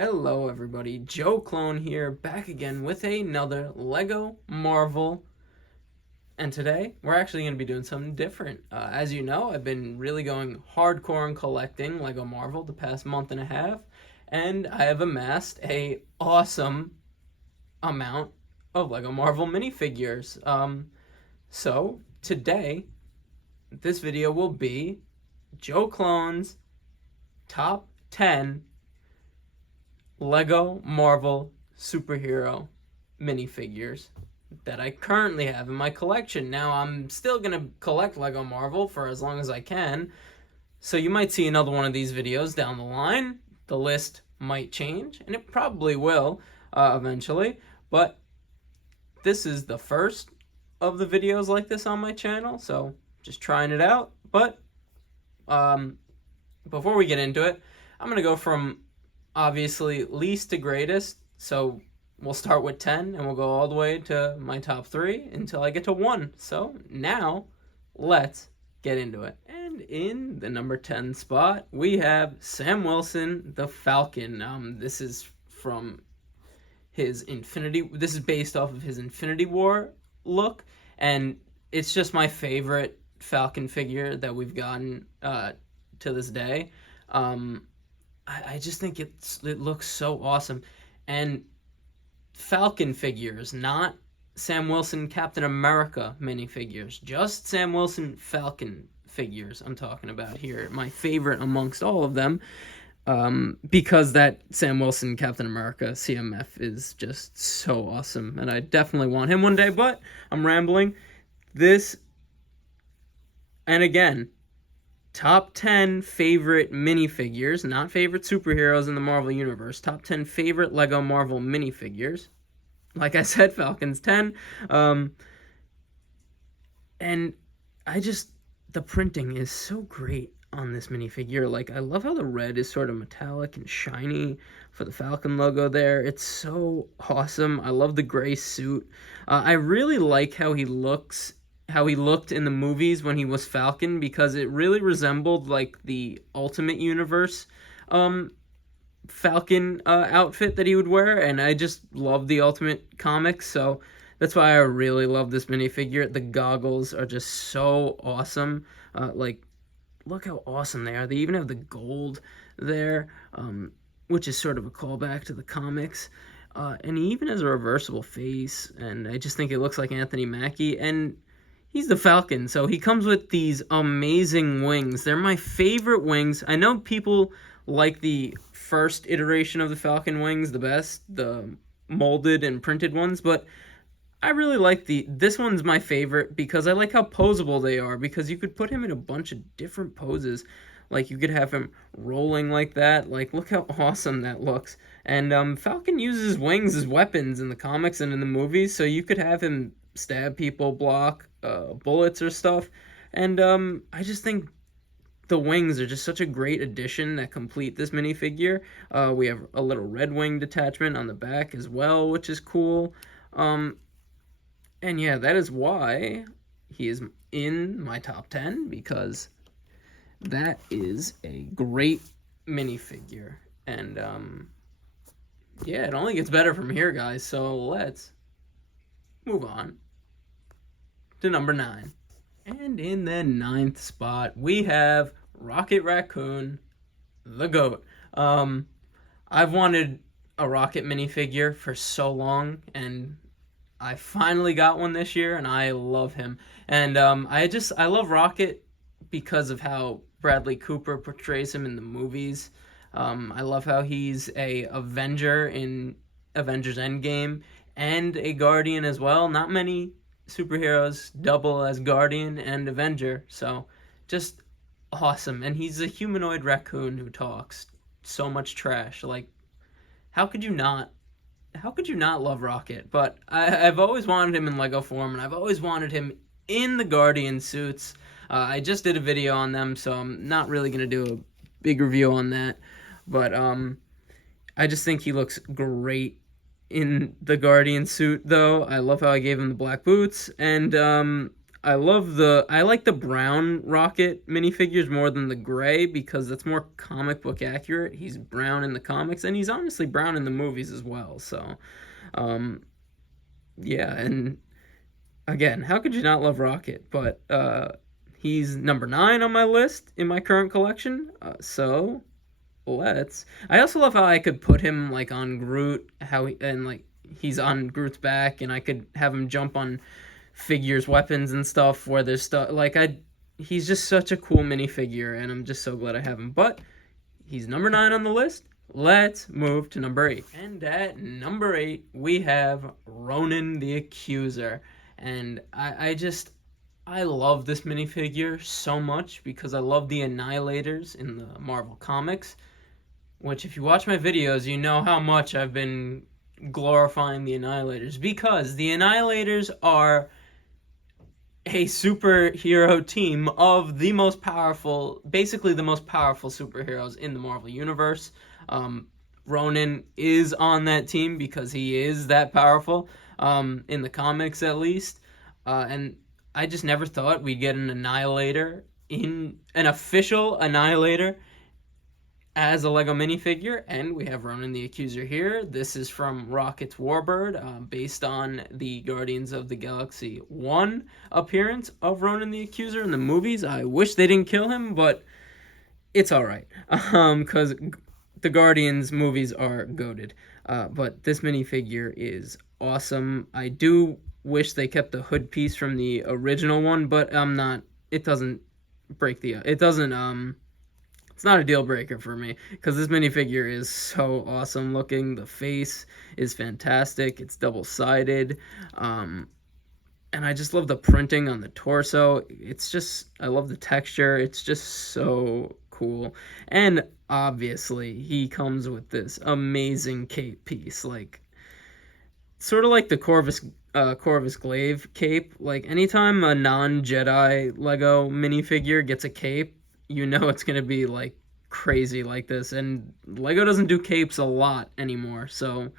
Hello everybody, Joe Clone here, back again with another LEGO Marvel, and today we're actually going to be doing something different. As you know, I've been really going hardcore in collecting LEGO Marvel the past month and a half, and I have amassed a awesome amount of LEGO Marvel minifigures. So today, this video will be Joe Clone's top 10 Lego Marvel superhero minifigures that I currently have in my collection. Now, I'm still going to collect Lego Marvel for as long as I can, so you might see another one of these videos down the line. The list might change, and it probably will eventually, but this is the first of the videos like this on my channel, so just trying it out. But before we get into it, I'm going to go from obviously least to greatest. So we'll start with 10 and we'll go all the way to my top 3 until I get to 1. So now let's get into it. And in the number 10 spot, we have Sam Wilson, the Falcon. This is from his this is based off of his Infinity War look, and it's just my favorite Falcon figure that we've gotten to this day. I just think it looks so awesome. And Falcon figures, not Sam Wilson Captain America minifigures, just Sam Wilson Falcon figures I'm talking about here. My favorite amongst all of them, because that Sam Wilson Captain America CMF is just so awesome, and I definitely want him one day, but I'm rambling. And again, top 10 favorite minifigures, not favorite superheroes in the Marvel Universe. Top 10 favorite Lego Marvel minifigures. Like I said, Falcon's 10. And the printing is so great on this minifigure. Like, I love how the red is sort of metallic and shiny for the Falcon logo there. It's so awesome. I love the gray suit. I really like how he looked in the movies when he was Falcon, because it really resembled like the Ultimate Universe Falcon outfit that he would wear, and I just love the Ultimate comics, so that's why I really love this minifigure. The goggles are just so awesome. Like, look how awesome they are. They even have the gold there, which is sort of a callback to the comics. And he even has a reversible face, and I just think it looks like Anthony Mackie, and he's the Falcon, so he comes with these amazing wings. They're my favorite wings. I know people like the first iteration of the Falcon wings the best, the molded and printed ones, but I really like this one's my favorite because I like how posable they are, because you could put him in a bunch of different poses. Like, you could have him rolling like that. Like, look how awesome that looks. And Falcon uses wings as weapons in the comics and in the movies, so you could have him stab people, block bullets or stuff. And I just think the wings are just such a great addition that complete this minifigure. We have a little red wing detachment on the back as well, which is cool. And yeah, that is why he is in my top 10, because that is a great minifigure. And yeah, it only gets better from here, guys. So let's move on to number 9. And in the 9th spot, we have Rocket Raccoon, the GOAT. I've wanted a Rocket minifigure for so long, and I finally got one this year, and I love him. And I love Rocket because of how Bradley Cooper portrays him in the movies. I love how he's a Avenger in Avengers Endgame and a Guardian as well. Not many superheroes double as Guardian and Avenger, so just awesome. And he's a humanoid raccoon who talks so much trash. Like, how could you not love Rocket? But I've always wanted him in Lego form, and I've always wanted him in the Guardian suits. I just did a video on them, so I'm not really going to do a big review on that. But I just think he looks great in the Guardian suit, though. I love how I gave him the black boots, and I like the brown Rocket minifigures more than the gray because that's more comic book accurate. He's brown in the comics, and he's honestly brown in the movies as well. So, um, yeah, and again, how could you not love Rocket? But he's number 9 on my list in my current collection. So let's. I also love how I could put him like on Groot, and like he's on Groot's back, and I could have him jump on figures, weapons, and stuff where there's stuff like I. He's just such a cool minifigure, and I'm just so glad I have him. But he's number 9 on the list. Let's move to number 8. And at number 8, we have Ronan the Accuser. And I love this minifigure so much because I love the Annihilators in the Marvel Comics. Which, if you watch my videos, you know how much I've been glorifying the Annihilators. Because the Annihilators are a superhero team of the most powerful, basically the most powerful superheroes in the Marvel Universe. Ronan is on that team because he is that powerful, in the comics at least. And I just never thought we'd get an Annihilator, an official Annihilator, as a Lego minifigure, and we have Ronan the Accuser here. This is from Rocket's Warbird, based on the Guardians of the Galaxy 1 appearance of Ronan the Accuser in the movies. I wish they didn't kill him, but it's alright, because the Guardians movies are goated. But this minifigure is awesome. I do wish they kept the hood piece from the original one, but it doesn't break it's not a deal breaker for me because this minifigure is so awesome looking. The face is fantastic. It's double-sided. And I just love the printing on the torso. I love the texture. It's just so cool. And obviously, he comes with this amazing cape piece. Like, sort of like the Corvus Glaive cape. Like, anytime a non-Jedi Lego minifigure gets a cape, you know it's going to be like crazy like this. And Lego doesn't do capes a lot anymore, so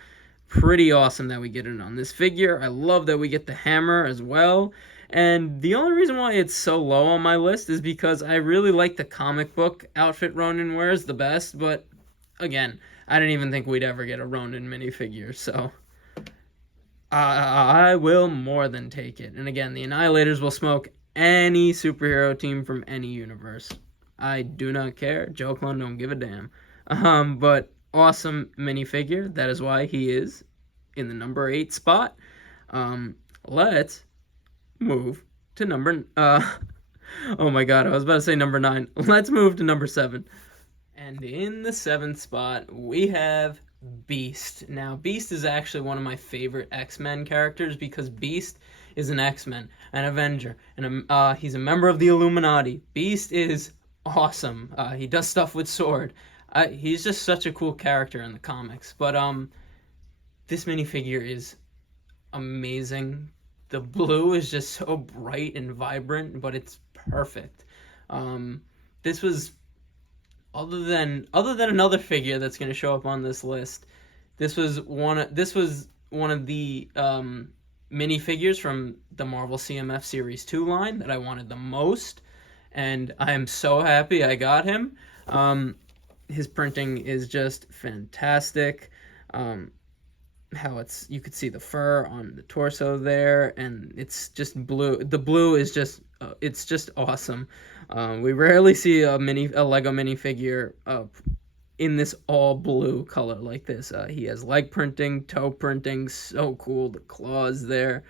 pretty awesome that we get it on this figure. I love that we get the hammer as well. And the only reason why it's so low on my list is because I really like the comic book outfit Ronan wears the best. But again, I didn't even think we'd ever get a Ronan minifigure, so I will more than take it. And again, the Annihilators will smoke any superhero team from any universe. I do not care. Joe Clone don't give a damn. But awesome minifigure. That is why he is in the number 8 spot. Let's move to number... oh my god, I was about to say number 9. Let's move to number 7. And in the 7th spot, we have Beast. Now, Beast is actually one of my favorite X-Men characters because Beast is an X-Men, an Avenger, and he's a member of the Illuminati. Beast is awesome. He does stuff with sword. He's just such a cool character in the comics. But this minifigure is amazing. The blue is just so bright and vibrant, but it's perfect. This was other than another figure that's going to show up on this list. This was one of the minifigures from the Marvel CMF Series 2 line that I wanted the most, and I am so happy I got him. His printing is just fantastic. You could see the fur on the torso there, and it's just blue. The blue is just it's just awesome. We rarely see a Lego minifigure in this all blue color like this. He has leg printing, toe printing, so cool. The claws there,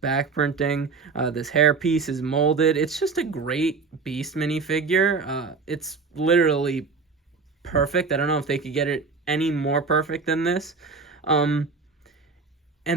back printing. This hair piece is molded. It's just a great Beast minifigure. It's literally perfect. I don't know if they could get it any more perfect than this. And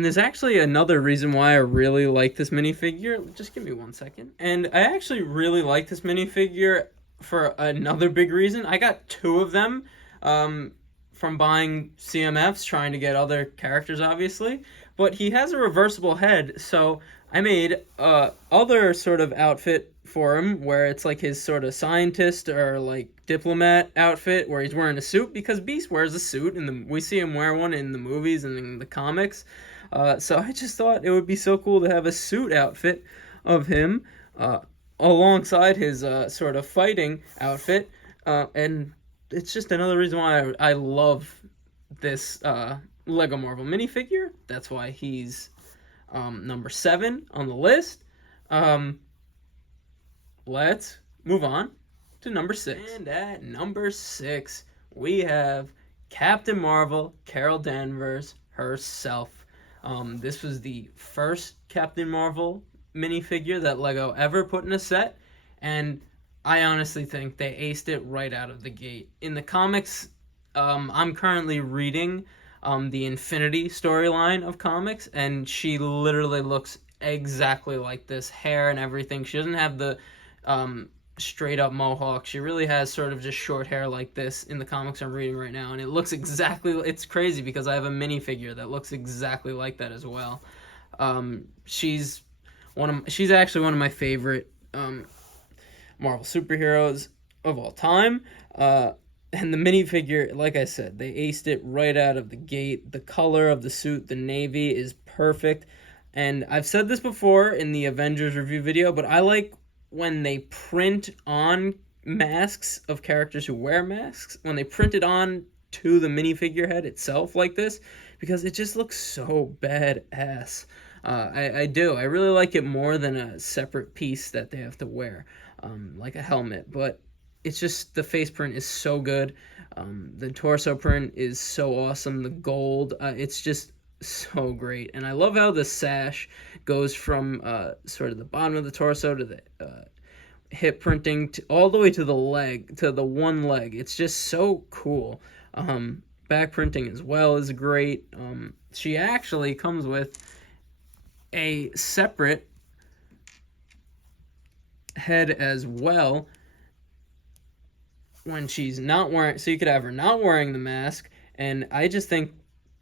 there's actually another reason why I really like this minifigure. Just give me 1 second. And I actually really like this minifigure for another big reason. I got 2 of them from buying CMFs, trying to get other characters, obviously. But he has a reversible head, so I made other sort of outfit for him where it's like his sort of scientist or like diplomat outfit where he's wearing a suit, because Beast wears a suit and we see him wear one in the movies and in the comics. So I just thought it would be so cool to have a suit outfit of him alongside his sort of fighting outfit. And it's just another reason why I love this Lego Marvel minifigure. That's why he's number 7 on the list. Let's move on to number 6. And at number 6, we have Captain Marvel, Carol Danvers herself. This was the first Captain Marvel minifigure that Lego ever put in a set, and I honestly think they aced it right out of the gate. In the comics, I'm currently reading the Infinity storyline of comics, and she literally looks exactly like this, hair and everything. She doesn't have the straight up mohawk. She really has sort of just short hair like this in the comics I'm reading right now, and it looks exactly, it's crazy because I have a minifigure that looks exactly like that as well. She's actually one of my favorite Marvel superheroes of all time. And the minifigure, like I said, they aced it right out of the gate. The color of the suit, the navy, is perfect. And I've said this before in the Avengers review video, but I like when they print on masks of characters who wear masks, when they print it on to the minifigure head itself like this, because it just looks so badass. I do. I really like it more than a separate piece that they have to wear, like a helmet. But it's just, the face print is so good. The torso print is so awesome. The gold, it's just so great. And I love how the sash goes from sort of the bottom of the torso to the hip printing all the way to the leg, to the one leg. It's just so cool. Back printing as well is great. She actually comes with a separate head as well when she's not wearing, so you could have her not wearing the mask. And I just think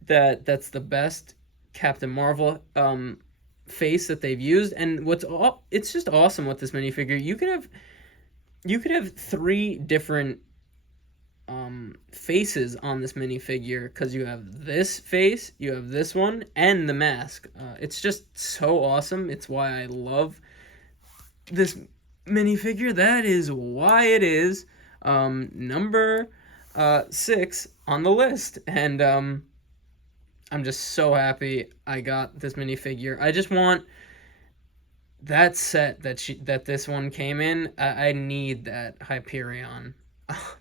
that that's the best Captain Marvel face that they've used. And it's just awesome with this minifigure. You could have 3 different faces on this minifigure, because you have this face, you have this one, and the mask. It's just so awesome. It's why I love this minifigure. That is why it is number 6 on the list. And I'm just so happy I got this minifigure. I just want that set that this one came in. I need that Hyperion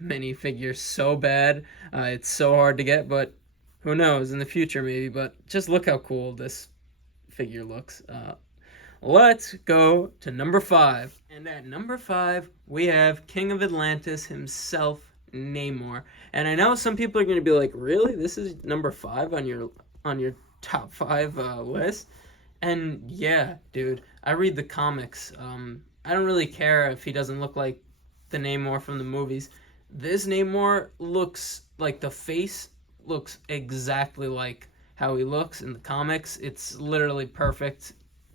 minifigure so bad. It's so hard to get, but who knows, in the future maybe. But just look how cool this figure looks. Let's go to number 5. And at number 5, we have King of Atlantis himself, Namor. And I know some people are going to be like, really? This is number 5 on your top 5 list? And yeah, dude, I read the comics. I don't really care if he doesn't look like the Namor from the movies. This Namor looks like, the face looks exactly like how he looks in the comics. It's literally perfect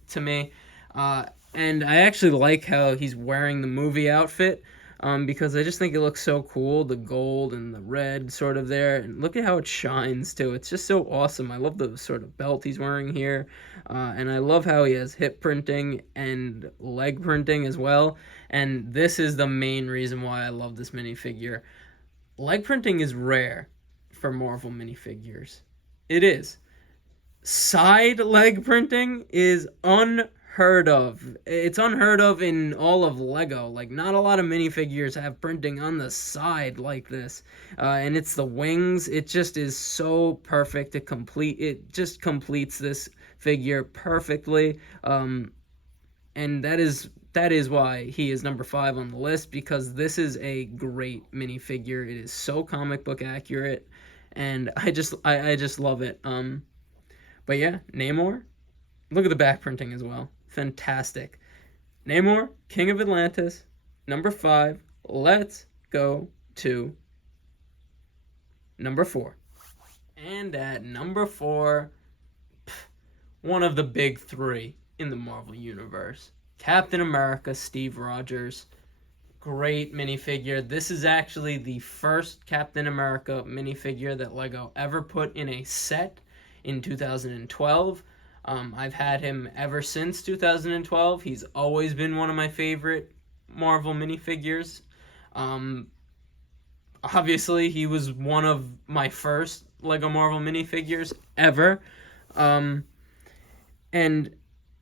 to me. And I actually like how he's wearing the movie outfit, because I just think it looks so cool, the gold and the red sort of there, and look at how it shines too. It's just so awesome. I love the sort of belt he's wearing here, and I love how he has hip printing and leg printing as well. And this is the main reason why I love this minifigure. Leg printing is rare for Marvel minifigures. It is. Side leg printing is unheard of. It's unheard of in all of Lego. Like, not a lot of minifigures have printing on the side like this. And it's the wings. It just is so perfect. It just completes this figure perfectly. And that is why he is number 5 on the list, because this is a great minifigure. It is so comic book accurate, and I just love it. But yeah, Namor. Look at the back printing as well. Fantastic. Namor, King of Atlantis, number 5. Let's go to number 4. And at number 4, one of the big 3 in the Marvel Universe. Captain America, Steve Rogers. Great minifigure. This is actually the first Captain America minifigure that Lego ever put in a set in 2012. I've had him ever since 2012. He's always been one of my favorite Marvel minifigures. Um, Obviously, he was one of my first Lego Marvel minifigures ever. Um, and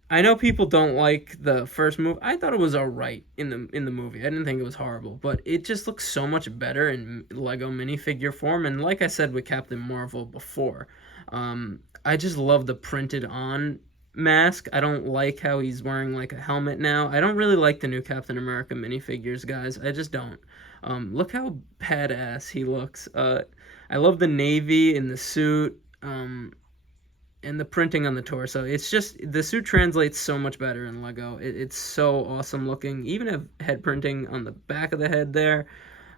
I know people don't like the first movie. I thought it was alright in the movie. I didn't think it was horrible, but it just looks so much better in Lego minifigure form. And like I said with Captain Marvel before, I just love the printed on mask. I don't like how he's wearing like a helmet now. I don't really like the new Captain America minifigures, guys. I just don't. Look how badass he looks. I love the navy in the suit. And the printing on the torso. It's just the suit translates so much better in Lego. It's so awesome looking. Even a head printing on the back of the head there.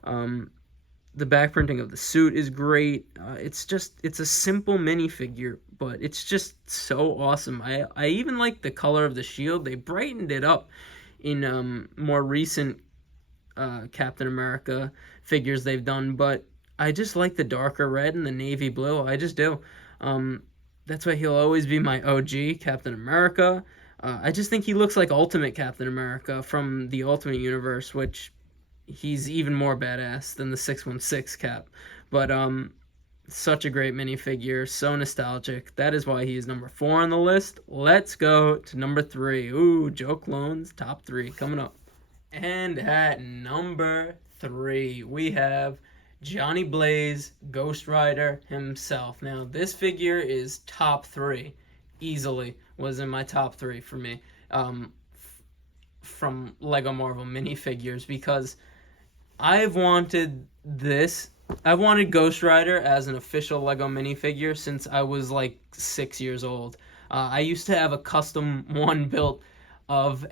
The back printing of the suit is great. It's a simple minifigure, but it's just so awesome. I even like the color of the shield. They brightened it up in more recent Captain America figures they've done, but I just like the darker red and the navy blue. I just do. That's why he'll always be my OG Captain America. I just think he looks like Ultimate Captain America from the Ultimate Universe, which he's even more badass than the 616 Cap. But such a great minifigure, so nostalgic. That is why he is number 4 on the list. Let's go to number 3. Ooh, Joe Clone's top 3 coming up. And at number 3, we have Johnny Blaze, Ghost Rider himself. Now, this figure is top 3. Easily was in my top 3 for me from Lego Marvel minifigures, because I've wanted Ghost Rider as an official Lego minifigure since I was like 6 years old. I used to have a custom one built of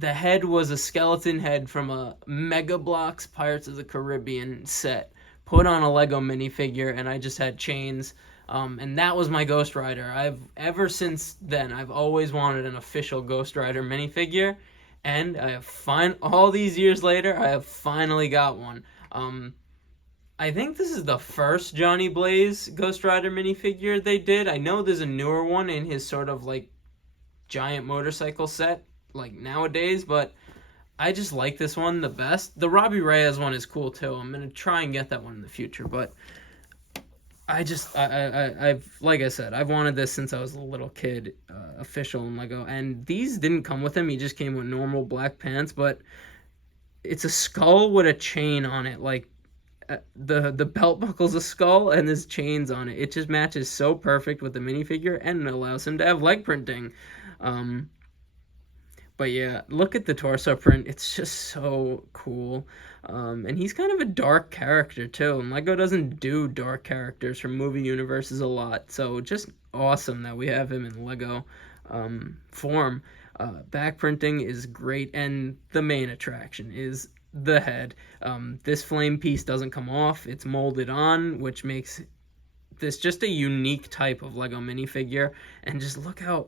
the head was a skeleton head from a Mega Bloks Pirates of the Caribbean set put on a Lego minifigure, and I just had chains. And that was my Ghost Rider. Ever since then, I've always wanted an official Ghost Rider minifigure, and all these years later, I have finally got one. I think this is the first Johnny Blaze Ghost Rider minifigure they did. I know there's a newer one in his sort of like giant motorcycle set like nowadays, but I just like this one the best. The Robbie Reyes one is cool too. I'm gonna try and get that one in the future, but I've like I said, I've wanted this since I was a little kid, official in Lego. And these didn't come with him. He just came with normal black pants, but it's a skull with a chain on it. Like the belt buckle's a skull and there's chains on it. It just matches so perfect with the minifigure, and it allows him to have leg printing. But yeah, look at the torso print. It's just so cool. And he's kind of a dark character too. And Lego doesn't do dark characters from movie universes a lot. So just awesome that we have him in Lego form. Back printing is great. And the main attraction is the head. This flame piece doesn't come off. It's molded on, which makes this just a unique type of Lego minifigure. And just look how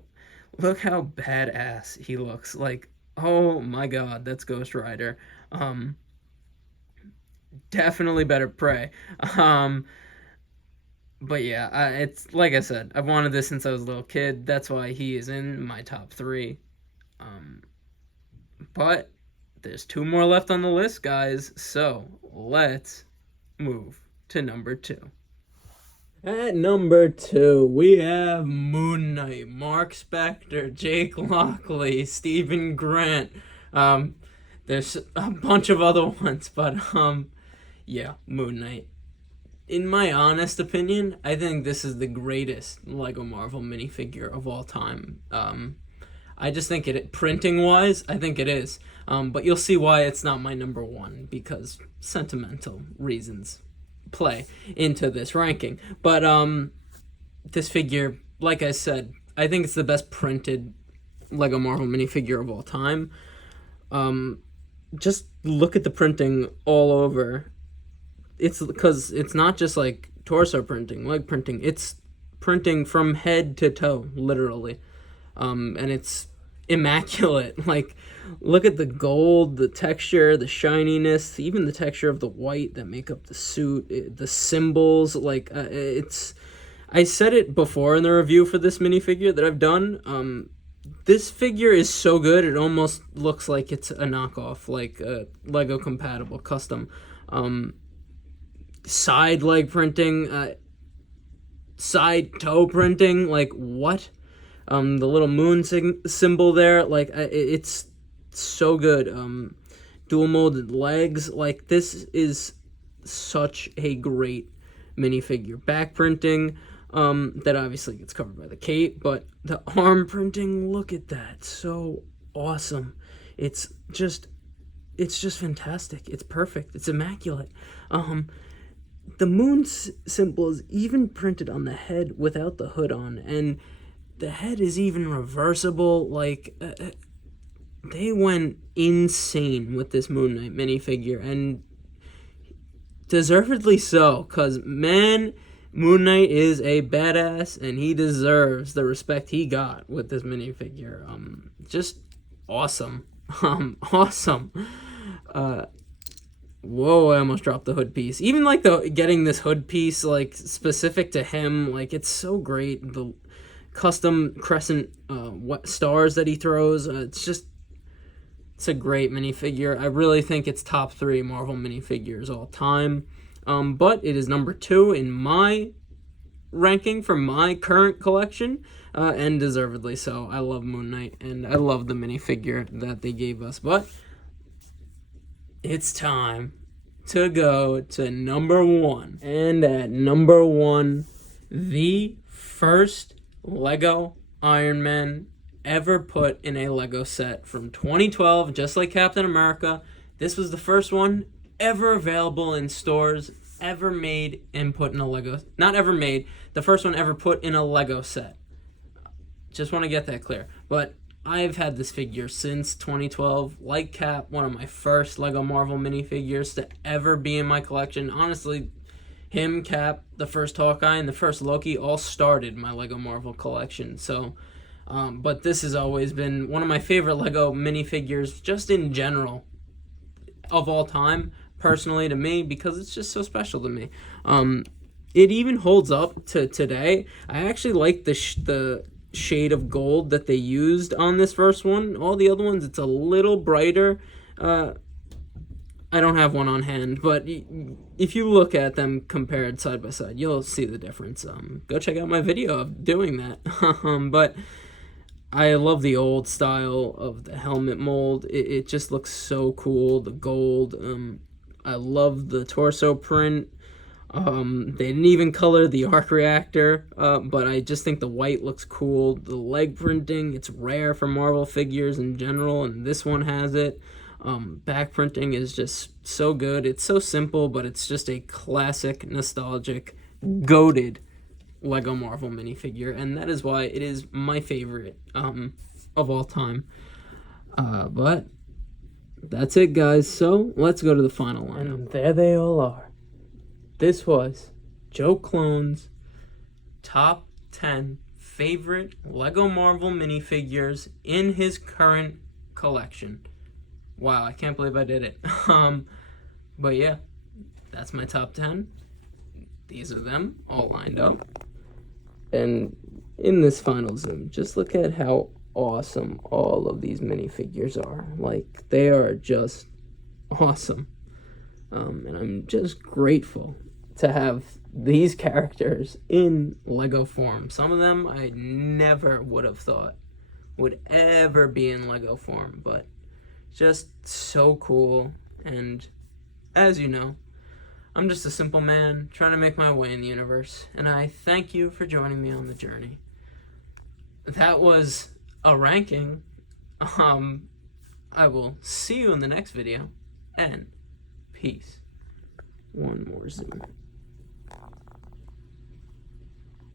badass he looks. Like, oh my god, that's Ghost Rider. Definitely better Prey. But yeah, it's like I said, I've wanted this since I was a little kid. That's why he is in my top 3. But there's 2 more left on the list, guys. So let's move to number 2. At number 2, we have Moon Knight, Mark Spector, Jake Lockley, Stephen Grant. There's a bunch of other ones, but yeah, Moon Knight. In my honest opinion, I think this is the greatest Lego Marvel minifigure of all time. I just think printing-wise, I think it is. But you'll see why it's not my number 1, because sentimental reasons play into this ranking. But this figure, like I said, I think it's the best printed Lego Marvel minifigure of all time. Just look at the printing all over. It's because it's not just like torso printing, leg printing. It's printing from head to toe, literally. And it's immaculate. Like, look at the gold, the texture, the shininess, even the texture of the white that make up the suit, the symbols. Like, I said it before in the review for this minifigure that I've done. This figure is so good, it almost looks like it's a knockoff, like a Lego compatible custom. Side leg printing, side toe printing, like what? The little moon symbol there, like it's so good. Dual molded legs, like this is such a great minifigure. Back printing, that obviously gets covered by the cape, but the arm printing, look at that, so awesome. It's just fantastic. It's perfect. It's immaculate. The moon symbol is even printed on the head without the hood on, and the head is even reversible. Like, they went insane with this Moon Knight minifigure, and deservedly so, because, man, Moon Knight is a badass, and he deserves the respect he got with this minifigure. Just awesome. Awesome. Whoa, I almost dropped the hood piece. Even, like, getting this hood piece, like, specific to him, like, it's so great. The custom crescent stars that he throws, it's a great minifigure. I really think it's top 3 Marvel minifigures all time. But it is number 2 in my ranking for my current collection, and deservedly so. I love Moon Knight, and I love the minifigure that they gave us. But it's time to go to number 1. And at number 1, the first Lego Iron Man ever put in a Lego set from 2012, just like Captain America. This was the first one ever available in stores, ever made and put in a Lego. Not ever made, the first one ever put in a Lego set. Just want to get that clear. But I've had this figure since 2012. Like Cap, one of my first Lego Marvel minifigures to ever be in my collection. Honestly, him, Cap, the first Hawkeye, and the first Loki all started my Lego Marvel collection. So, but this has always been one of my favorite Lego minifigures, just in general, of all time, personally to me, because it's just so special to me. It even holds up to today. I actually like the shade of gold that they used on this first one. All the other ones, it's a little brighter. I don't have one on hand, but if you look at them compared side by side, you'll see the difference. Go check out my video of doing that. But I love the old style of the helmet mold. It just looks so cool, the gold. I love the torso print. They didn't even color the arc reactor, but I just think the white looks cool. The leg printing, it's rare for Marvel figures in general, and this one has it. Back printing is just so good. It's so simple, but it's just a classic, nostalgic, goated Lego Marvel minifigure, and that is why it is my favorite of all time. But that's it, guys. So let's go to the final line. And there they all are. This was Joe Clone's top 10 favorite Lego Marvel minifigures in his current collection. Wow, I can't believe I did it. But yeah, that's my top 10. These are them all lined up. And in this final zoom, just look at how awesome all of these minifigures are. Like, they are just awesome. And I'm just grateful to have these characters in Lego form. Some of them I never would have thought would ever be in Lego form, but just so cool. And as you know, I'm just a simple man trying to make my way in the universe, and I thank you for joining me on the journey. That was a ranking. I will see you in the next video, and peace. One more zoom.